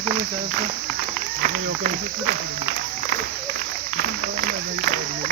Herkese sensin. Ama yok önce bir de. Bütün paralardan gidiyor.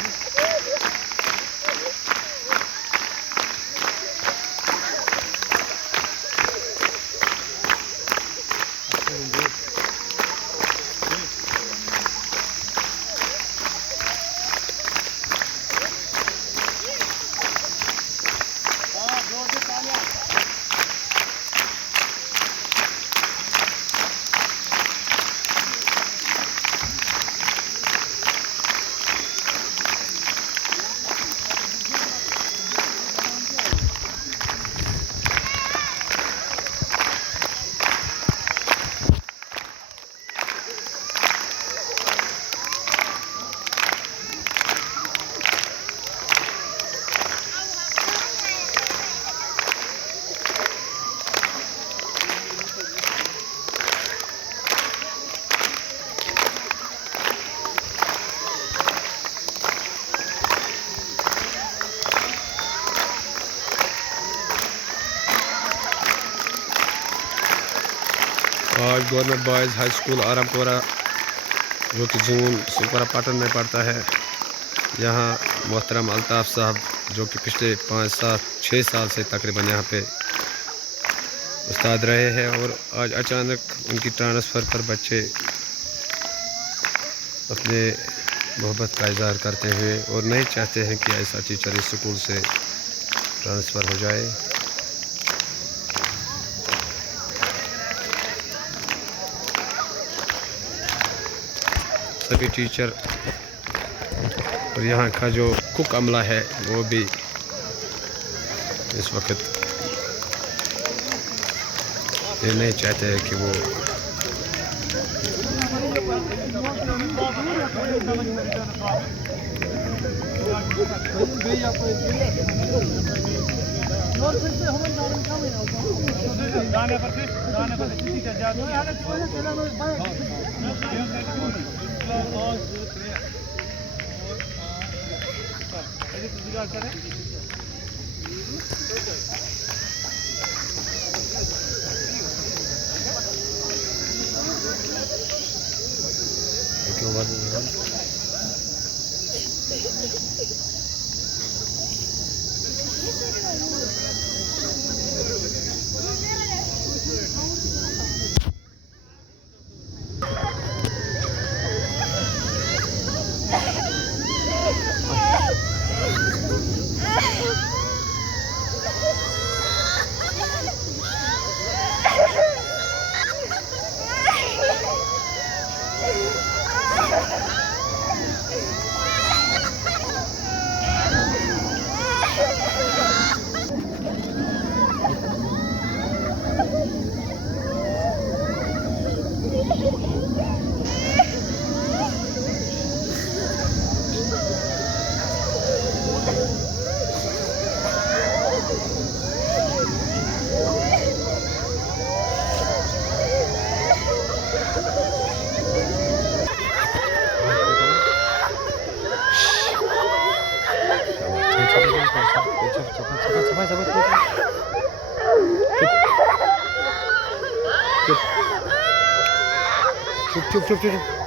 आज government boys high school Arampura जो कि जून सुपरा पाटन में पड़ता है, यहाँ मोहतरम अल्ताफ़ साहब जो कि पिछले 5-6 साल से तकरीबन यहाँ पे उस्ताद रहे हैं, और आज अचानक उनकी ट्रांसफ़र पर बच्चे अपने मोहब्बत का इज़हार करते हुए और नहीं चाहते हैं कि ऐसा टीचर इस स्कूल से ट्रांसफ़र हो जाए। सभी टीचर और यहाँ का जो कुक अमला है वो भी इस वक्त ये नहीं चाहते हैं कि वो क्यों बात चुप चुप चुप चुप